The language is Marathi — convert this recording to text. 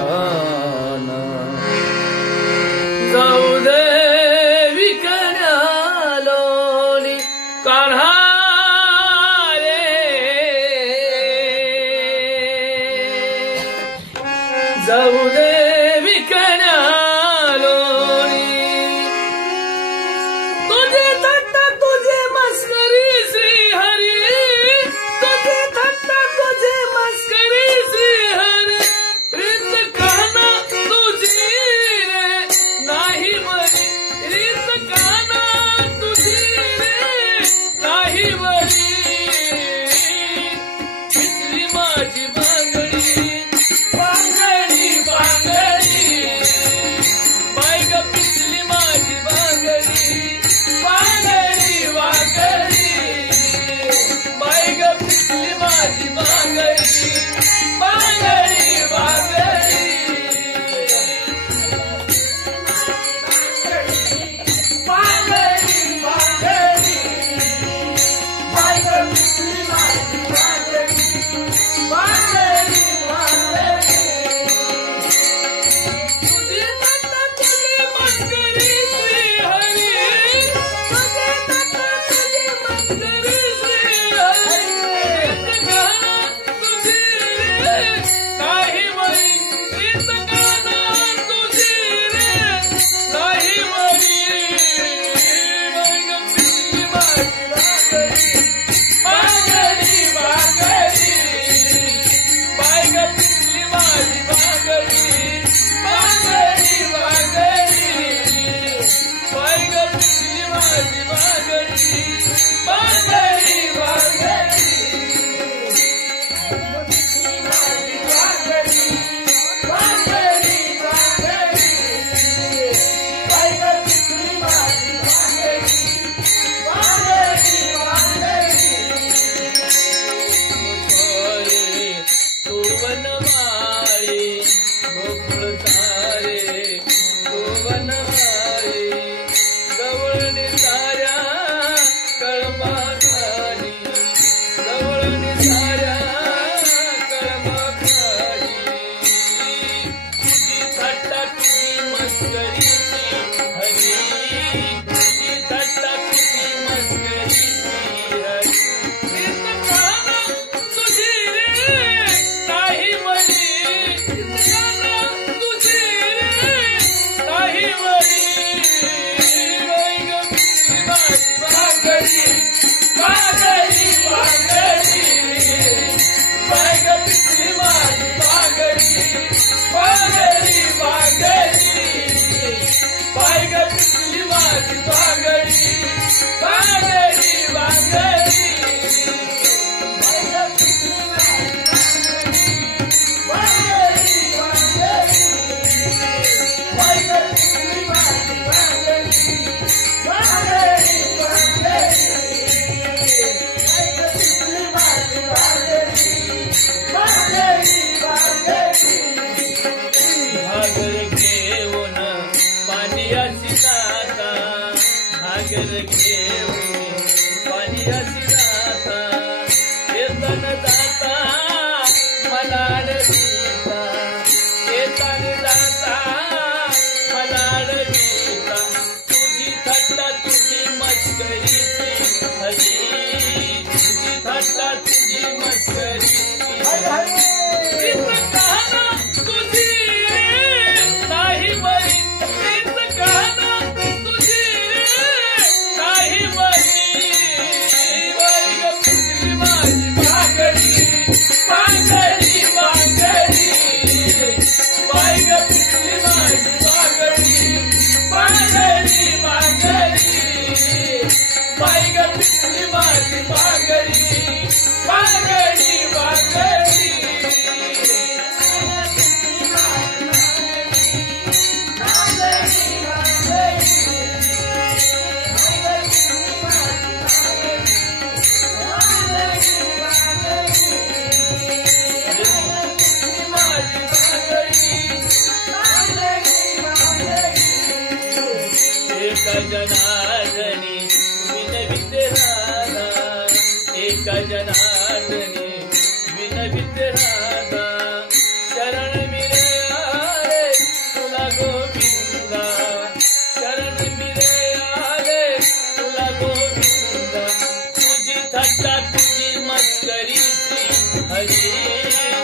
गाना जाऊ दे विकण्यालोनी कान्हा रे जाऊ दे विकण्यालोनी तुझे थट्टा तुझे मस्करी श्री हरी तुझे थट्टा तुझे मस्करी श्री हरी रीत कहना तुझी रे नाही बरी रीत कहना तुझी रे नाही बरी पिचली माझी बांगडी बांगडी बांगडी बाय ग पिचली माझी बांगडी बांगडी बांगडी बाय ग पिचली माझी बांगडी बांगडी बांगडी बांगडी बांगडी बाय ग पिचली माझी बांगडी बांगडी बांगडी तुझे थट्टा तुझे मस्करी श्री हरी तुझे थट्टा तुझे मस्करी श्री हरी रीत गाना तुझी रे काही बरी रीत गाना तुझी रे काही बरी बाय ग पिचली माझी बांगडी बांगडी बाय ग पिचली माझी बांगडी बांगडी बांगडी बाय ग पिचली माझी बांगडी बांगडी बांगडी तू वनमाळी गोकुळ तारे तू वनमाळी गवळणी ताऱ्या कळमा खाली गवळणी ताऱ्या कळमा खाली तुझी थट्टा तुझी मस्करीची हरी तुझी थट्टा तुझी मस्करीची हरी रीत गाना तुझी रे नाही बरी रीत गाना तुझी रे नाही बरी बाय ग पिचली माझी बांगडी बांगडी बांगडी बाय ग पिचली माझी बांगडी बांगडी बांगडी बाय ग पिचली माझी बांगडी बांगडी बांगडी बाय ग पिचली माझी बांगडी बाय ग पिचली माझी बांगडी बांगडी बांगडी बाय ग पिचली माझी बांगडी बांगडी बांगडी घागर घेऊन पाण्याची जाता घागर घेऊन पाण्याची जाता येताना जाता मलाड गीता येताना जाता मलाड गीता तुझी थट्टा तुझी मस्करीची हरी तुझी थट्टा तुझी मस्करीची हरी रीत गाना तुझी रे नाही बरी रीत गाना तुझी रे नाही बरी बाय ग पिचली माझी बांगडी बांगडी बांगडी बाय ग पिचली माझी बांगडी बांगडी बांगडी बाय ग पिचली माझी बांगडी बांगडी बांगडी जनार्दनी विनविते राधा एक जनार्दनी विनविते राधा शरण मिले हरी